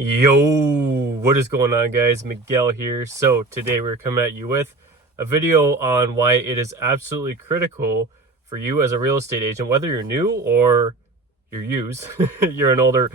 Yo, what is going on, guys? Miguel here. So today we're coming at you with a video on why it is absolutely critical for you as a real estate agent, whether you're new or you're used, you're an older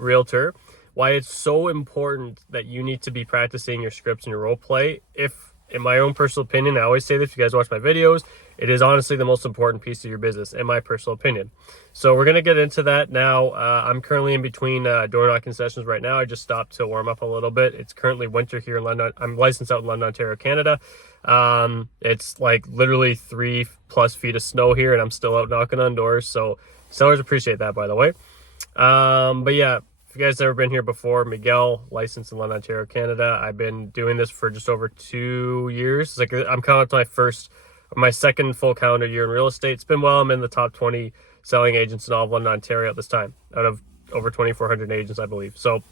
realtor, why it's so important that you need to be practicing your scripts and your role play. If, in my own personal opinion, I always say this, if you guys watch my videos, it is honestly the most important piece of your business, in my personal opinion. So we're going to get into that now. I'm currently in between door knocking sessions right now. I just stopped to warm up a little bit. It's currently winter here in London. I'm licensed out in London, Ontario, Canada. It's like literally 3+ feet of snow here, and I'm still out knocking on doors. So sellers appreciate that, by the way. But yeah, if you guys have ever been here before, Miguel, licensed in London, Ontario, Canada. I've been doing this for just over 2 years. It's like I'm coming up to my second full calendar year in real estate. It's been well. I'm in the top 20 selling agents in all of London, Ontario at this time, out of over 2,400 agents, I believe. So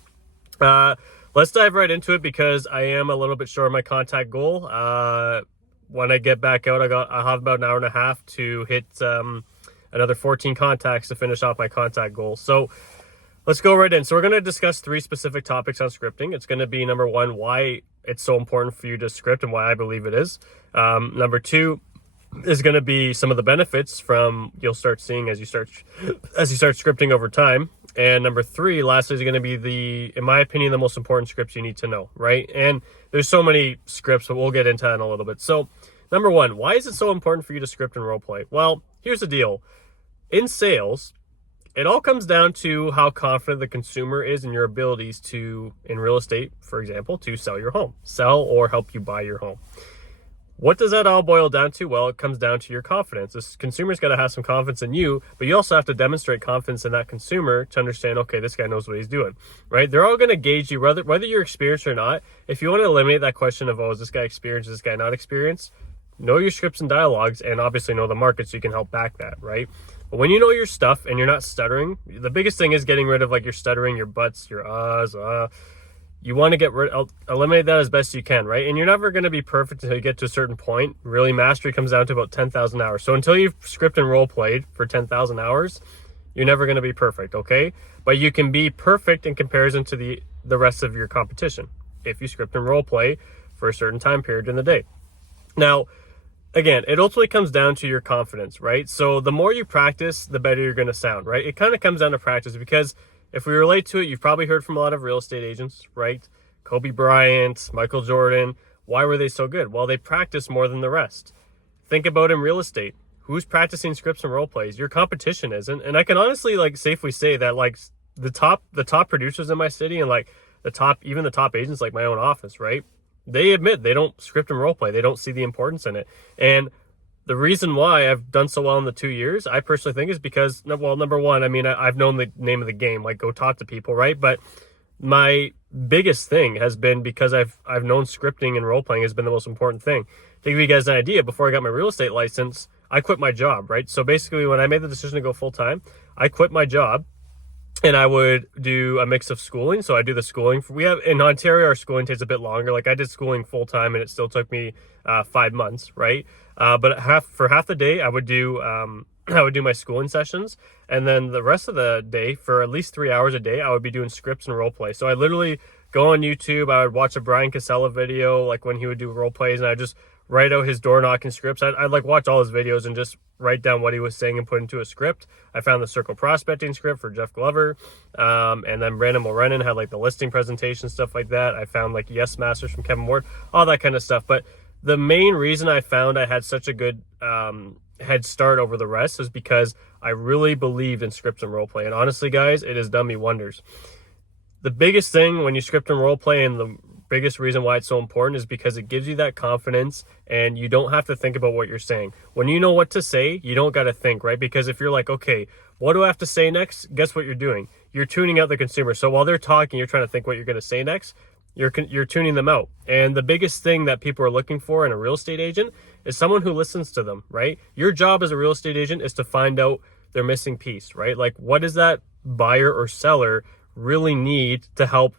let's dive right into it, because I am a little bit short of my contact goal. When I get back out, I have about an hour and a half to hit another 14 contacts to finish off my contact goal. So let's go right in. So we're going to discuss 3 specific topics on scripting. It's going to be, number 1, why it's so important for you to script and why I believe it is. Number 2 is going to be some of the benefits you'll start seeing as you start scripting over time. And number 3, lastly, is going to be in my opinion, the most important scripts you need to know, right? And there's so many scripts, but we'll get into that in a little bit. So number 1, why is it so important for you to script and role play? Well, here's the deal. In sales, it all comes down to how confident the consumer is in your abilities to, in real estate, for example, to sell your home, sell or help you buy your home. What does that all boil down to? Well, it comes down to your confidence. This consumer's got to have some confidence in you, but you also have to demonstrate confidence in that consumer to understand, okay, this guy knows what he's doing, right? They're all going to gauge you, whether you're experienced or not. If you want to eliminate that question of, is this guy experienced, is this guy not experienced? Know your scripts and dialogues, and obviously know the market so you can help back that, right? But when you know your stuff and you're not stuttering, the biggest thing is getting rid of your stuttering, your buts, your uhs, you want to eliminate that as best you can, right? And you're never going to be perfect until you get to a certain point. Really, mastery comes down to about 10,000 hours. So until you've script and role played for 10,000 hours, you're never going to be perfect, okay? But you can be perfect in comparison to the rest of your competition if you script and role play for a certain time period in the day. Now, again, it ultimately comes down to your confidence, right? So the more you practice, the better you're going to sound, right? It kind of comes down to practice, because if we relate to it, you've probably heard from a lot of real estate agents, right? Kobe Bryant, Michael Jordan. Why were they so good? Well, they practice more than the rest. Think about in real estate. Who's practicing scripts and role plays? Your competition isn't. And I can honestly safely say that the top producers in my city, and even the top agents, like my own office, right? They admit they don't script and role play. They don't see the importance in it. And the reason why I've done so well in the 2 years, I personally think, is because, well, number 1, I mean, I've known the name of the game, go talk to people, right? But my biggest thing has been because I've known scripting and role playing has been the most important thing. To give you guys an idea, before I got my real estate license, I quit my job, right? So basically, when I made the decision to go full time, I quit my job. And I would do a mix of schooling. So I do the schooling. We have in Ontario, our schooling takes a bit longer. I did schooling full time, and it still took me 5 months, right? But for half the day, I would do my schooling sessions, and then the rest of the day, for at least 3 hours a day, I would be doing scripts and role play. So I literally go on YouTube. I would watch a Brian Casella video, when he would do role plays, and I just write out his door knocking scripts. I'd watch all his videos and just write down what he was saying and put into a script. I found the circle prospecting script for Jeff Glover. And then Brandon Mulrennan had the listing presentation, stuff like that. I found Yes Masters from Kevin Ward, all that kind of stuff. But the main reason I found I had such a good head start over the rest is because I really believed in scripts and role play. And honestly, guys, it has done me wonders. The biggest thing when you script and role play, and the biggest reason why it's so important, is because it gives you that confidence, and you don't have to think about what you're saying. When you know what to say, you don't got to think, right? Because if you're okay, what do I have to say next? Guess what you're doing? You're tuning out the consumer. So while they're talking, you're trying to think what you're going to say next. You're tuning them out. And the biggest thing that people are looking for in a real estate agent is someone who listens to them, right? Your job as a real estate agent is to find out their missing piece, right? What does that buyer or seller really need to help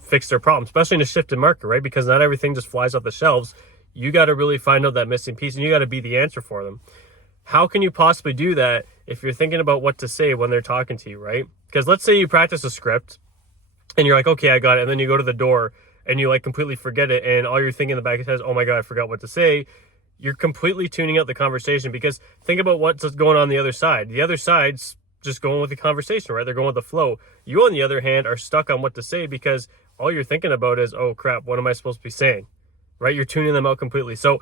fix their problem, especially in a shifted market, right? Because not everything just flies off the shelves. You got to really find out that missing piece, and you got to be the answer for them. How can you possibly do that if you're thinking about what to say when they're talking to you, right? Because let's say you practice a script and you're like, okay, I got it. And then you go to the door and you like completely forget it. And all you're thinking in the back of your head is, oh my God, I forgot what to say. You're completely tuning out the conversation, because think about what's going on the other side. The other side's just going with the conversation, right? They're going with the flow. You, on the other hand, are stuck on what to say because all you're thinking about is, oh crap, what am I supposed to be saying? Right? You're tuning them out completely. So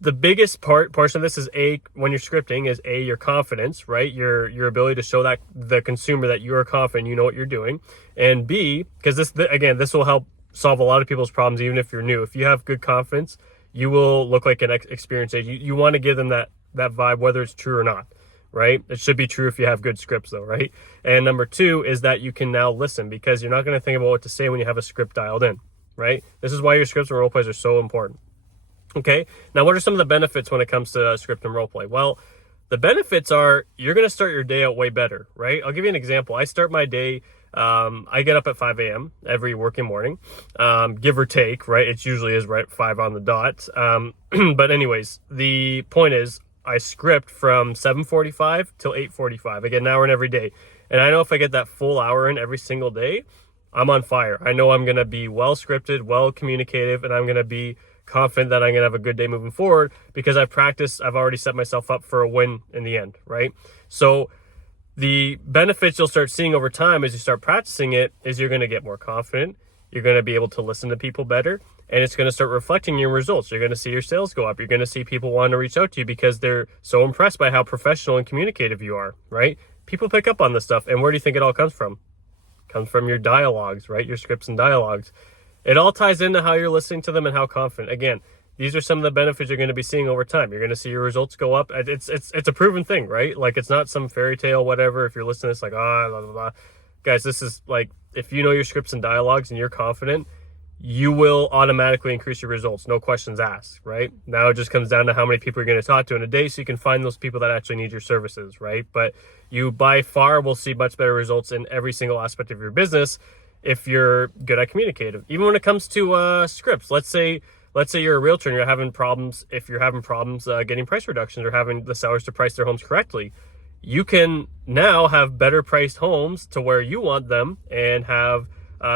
the biggest portion of this is when you're scripting is your confidence, right? Your ability to show that the consumer that you are confident, you know what you're doing. And B, because this will help solve a lot of people's problems, even if you're new. If you have good confidence, you will look like an experienced agent. You want to give them that vibe, whether it's true or not, right? It should be true if you have good scripts though, right? And number two is that you can now listen, because you're not going to think about what to say when you have a script dialed in, right? This is why your scripts and role plays are so important. Okay, now what are some of the benefits when it comes to script and role play? Well, the benefits are you're going to start your day out way better, right? I'll give you an example. I start my day, I get up at 5 a.m. every working morning, give or take, right? It usually is right 5 on the dot. But anyways, the point is I script from 7:45 till 8:45. I get an hour in every day. And I know if I get that full hour in every single day, I'm on fire. I know I'm going to be well scripted, well communicative, and I'm going to be confident that I'm going to have a good day moving forward, because I've already set myself up for a win in the end, right? So the benefits you'll start seeing over time as you start practicing it is you're going to get more confident. You're going to be able to listen to people better, and it's going to start reflecting your results. You're going to see your sales go up. You're going to see people wanting to reach out to you because they're so impressed by how professional and communicative you are, right? People pick up on this stuff. And where do you think it all comes from? It comes from your dialogues, right? Your scripts and dialogues. It all ties into how you're listening to them and how confident. Again, these are some of the benefits you're going to be seeing over time. You're going to see your results go up. It's a proven thing, right? Like, it's not some fairy tale, whatever. If you're listening to this, like, blah, blah, blah. Guys, this is like, if you know your scripts and dialogues and you're confident, you will automatically increase your results. No questions asked, right? Now it just comes down to how many people you're going to talk to in a day, so you can find those people that actually need your services, right? But you by far will see much better results in every single aspect of your business if you're good at communicative. Even when it comes to scripts, let's say you're a realtor and you're having problems getting price reductions or having the sellers to price their homes correctly. You can now have better priced homes to where you want them, and have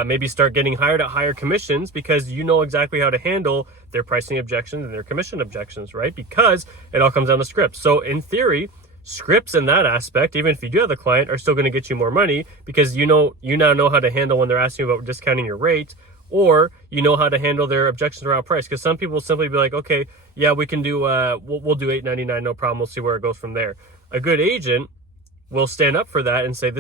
maybe start getting hired at higher commissions, because you know exactly how to handle their pricing objections and their commission objections, right? Because it all comes down to scripts. So in theory, scripts in that aspect, even if you do have the client, are still going to get you more money, because you now know how to handle when they're asking you about discounting your rate, or you know how to handle their objections around price. Because some people will simply be like, okay, yeah, we can do we'll do $8.99, no problem, we'll see where it goes from there. A good agent will stand up for that and say,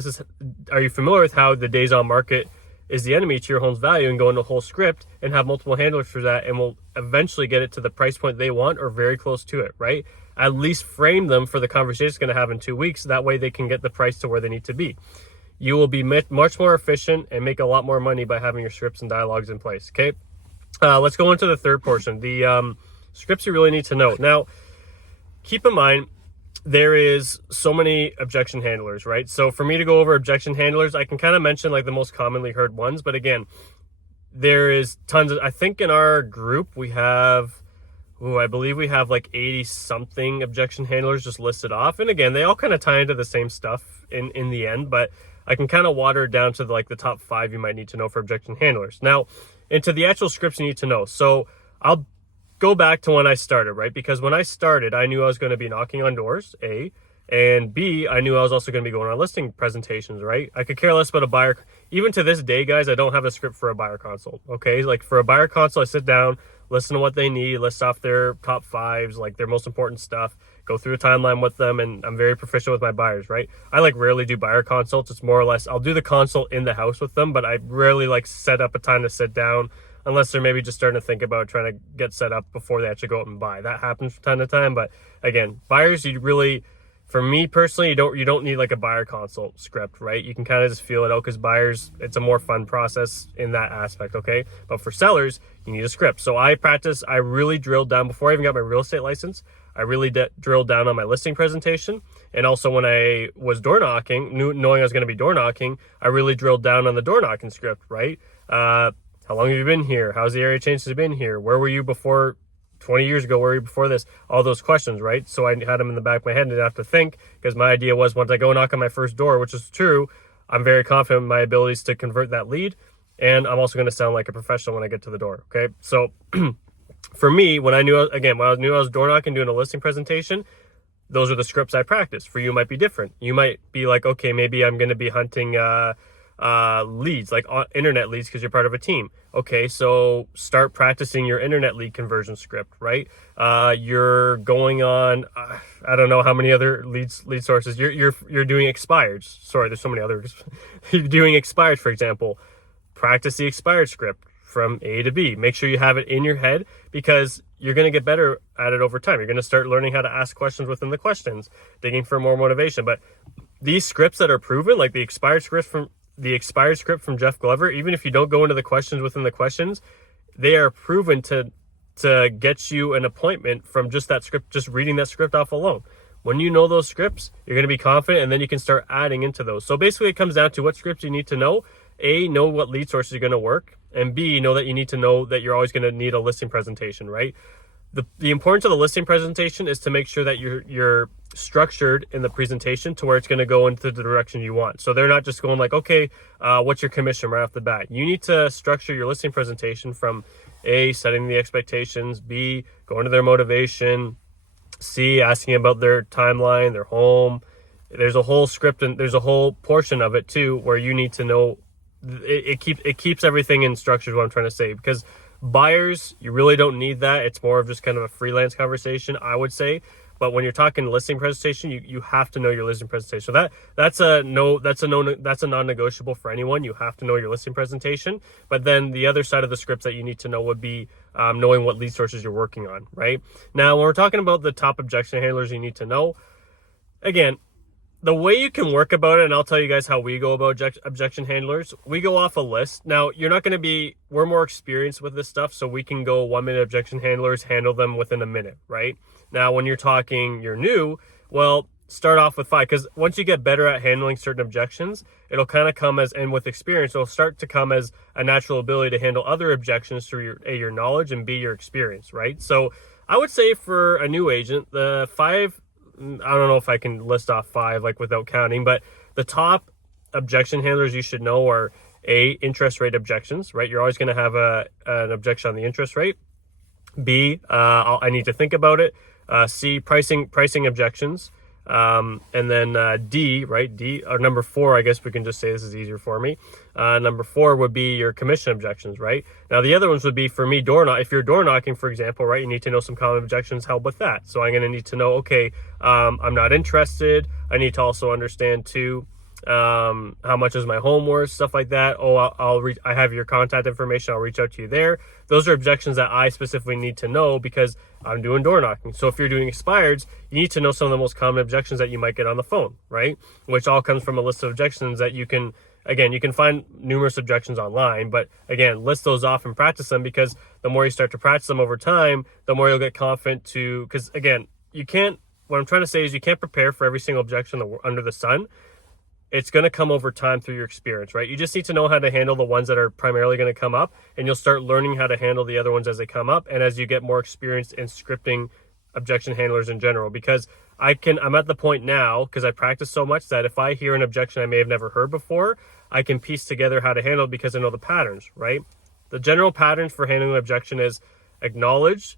are you familiar with how the days on market is the enemy to your home's value, and go into a whole script and have multiple handlers for that, and will eventually get it to the price point they want or very close to it, right? At least frame them for the conversation it's going to have in 2 weeks. That way they can get the price to where they need to be. You will be much more efficient and make a lot more money by having your scripts and dialogues in place, okay? Let's go into the third portion, the scripts you really need to know. Now, keep in mind, there is so many objection handlers, right? So for me to go over objection handlers, I can kind of mention like the most commonly heard ones, but again, there is tons of, I think in our group we have, I believe we have like 80 something objection handlers just listed off. And again, they all kind of tie into the same stuff in the end, but I can kind of water it down to like the top 5 you might need to know for objection handlers. Now, into the actual scripts you need to know. So I'll go back to when I started, right? Because when I started, I knew I was going to be knocking on doors, A, and B, I knew I was also going to be going on listing presentations, right? I could care less about a buyer. Even to this day, guys, I don't have a script for a buyer consult, okay? Like for a buyer consult, I sit down, listen to what they need, list off their top 5s, like their most important stuff, go through a timeline with them, and I'm very proficient with my buyers, right? I like rarely do buyer consults. It's more or less, I'll do the consult in the house with them, but I rarely like set up a time to sit down, unless they're maybe just starting to think about trying to get set up before they actually go out and buy. That happens from time to time. But again, buyers, you really, for me personally, you don't need like a buyer consult script, right? You can kind of just feel it out, because buyers, it's a more fun process in that aspect, okay? But for sellers, you need a script. So I really drilled down before I even got my real estate license. I really drilled down on my listing presentation. And also when I was door knocking, knowing I was going to be door knocking, I really drilled down on the door knocking script, right? How long have you been here? How's the area changed since you've been here? Where were you before 20 years ago? Where were you before this? All those questions, right? So I had them in the back of my head and didn't have to think, because my idea was once I go knock on my first door, which is true, I'm very confident in my abilities to convert that lead. and I'm also going to sound like a professional when I get to the door. Okay, so for me, when I knew I was door knocking, doing a listing presentation, those are the scripts I practice. For you, it might be different. You might be like, okay, maybe I'm going to be hunting leads, like internet leads, because you're part of a team. Okay, so start practicing your internet lead conversion script, right? You're going on, I don't know how many other lead sources. You're doing expireds. Sorry, there's so many others. You're doing expireds, for example. Practice the expired script from A to B. Make sure you have it in your head, because you're going to get better at it over time. You're going to start learning how to ask questions within the questions, digging for more motivation. But these scripts that are proven, like the expired script from Jeff Glover, even if you don't go into the questions within the questions, they are proven to get you an appointment from just that script, just reading that script off alone. When you know those scripts, you're going to be confident, and then you can start adding into those. So basically, it comes down to what scripts you need to know. A, know what lead sources are going to work, and B, know that you need to know that you're always going to need a listing presentation, right? The importance of the listing presentation is to make sure that you're structured in the presentation to where it's going to go into the direction you want. So they're not just going like, okay, what's your commission right off the bat? You need to structure your listing presentation from A, setting the expectations, B, going to their motivation, C, asking about their timeline, their home. There's a whole script, and there's a whole portion of it too where you need to know. It keeps everything in structure, is what I'm trying to say, because buyers, you really don't need that. It's more of just kind of a freelance conversation, I would say. But when you're talking listing presentation, you have to know your listing presentation. So that's a non-negotiable for anyone. You have to know your listing presentation. But then the other side of the scripts that you need to know would be knowing what lead sources you're working on, right? Now, when we're talking about the top objection handlers you need to know, again, the way you can work about it, and I'll tell you guys how we go about objection handlers. We go off a list. Now, we're more experienced with this stuff, so we can go 1-minute objection handlers, handle them within a minute, right? Now, when you're new, well, start off with 5, because once you get better at handling certain objections, it'll kind of come and with experience, it'll start to come as a natural ability to handle other objections through your knowledge, and B, your experience, right? So I would say for a new agent, the 5, I don't know if I can list off 5 like without counting, but the top objection handlers you should know are A, interest rate objections, right? You're always going to have an objection on the interest rate. B, I need to think about it. C, pricing objections. And then D, right? D, or number 4, I guess we can just say this is easier for me. Number 4 would be your commission objections, right? Now, the other ones would be, for me, if you're door knocking, for example, right, you need to know some common objections held with that. So I'm going to need to know, okay, I'm not interested. I need to also understand, too, how much is my home worth, stuff like that. I have your contact information, I'll reach out to you there. Those are objections that I specifically need to know because I'm doing door knocking. So if you're doing expireds, you need to know some of the most common objections that you might get on the phone, right? Which all comes from a list of objections that you can find numerous objections online, but again, list those off and practice them, because the more you start to practice them over time, the more you'll get confident because again, what I'm trying to say is you can't prepare for every single objection under the sun. It's going to come over time through your experience, right? You just need to know how to handle the ones that are primarily going to come up, and you'll start learning how to handle the other ones as they come up, and as you get more experience in scripting objection handlers in general. Because I'm at the point now, because I practice so much, that if I hear an objection I may have never heard before, I can piece together how to handle it because I know the patterns, right? The general patterns for handling an objection is acknowledge,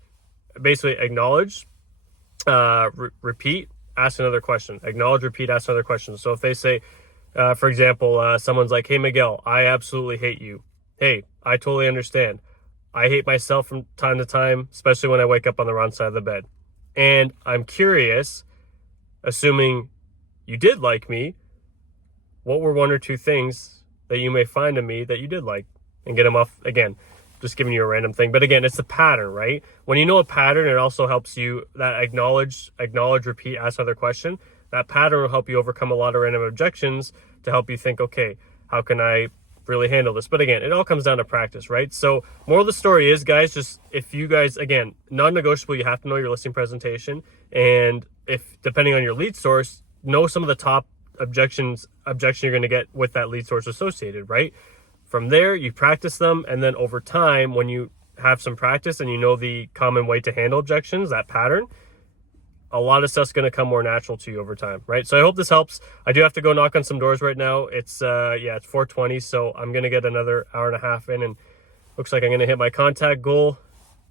repeat, ask another question. Acknowledge, repeat, ask another question. So if they say, for example, someone's like, hey, Miguel, I absolutely hate you. Hey, I totally understand. I hate myself from time to time, especially when I wake up on the wrong side of the bed. And I'm curious, assuming you did like me, what were 1 or 2 things that you may find in me that you did like? And get them off, again, just giving you a random thing. But again, it's the pattern, right? When you know a pattern, it also helps you, that acknowledge, repeat, ask another question. That pattern will help you overcome a lot of random objections to help you think, okay, how can I really handle this? But again, it all comes down to practice, right? So moral of the story is, guys, just if you guys, again, non-negotiable, you have to know your listing presentation. And if, depending on your lead source, know some of the top objection you're going to get with that lead source associated, right? From there, you practice them, and then over time, when you have some practice and you know the common way to handle objections, that pattern, a lot of stuff's going to come more natural to you over time, right? So I hope this helps. I do have to go knock on some doors right now. It's it's 4:20, so I'm going to get another hour and a half in, and looks like I'm going to hit my contact goal.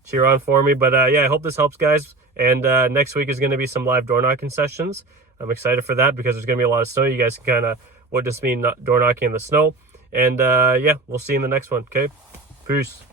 Cheer on for me. But yeah, I hope this helps, guys. And next week is going to be some live door knocking sessions. I'm excited for that because there's going to be a lot of snow. You guys can kind of witness me door knocking in the snow. And yeah, we'll see you in the next one. Okay, peace.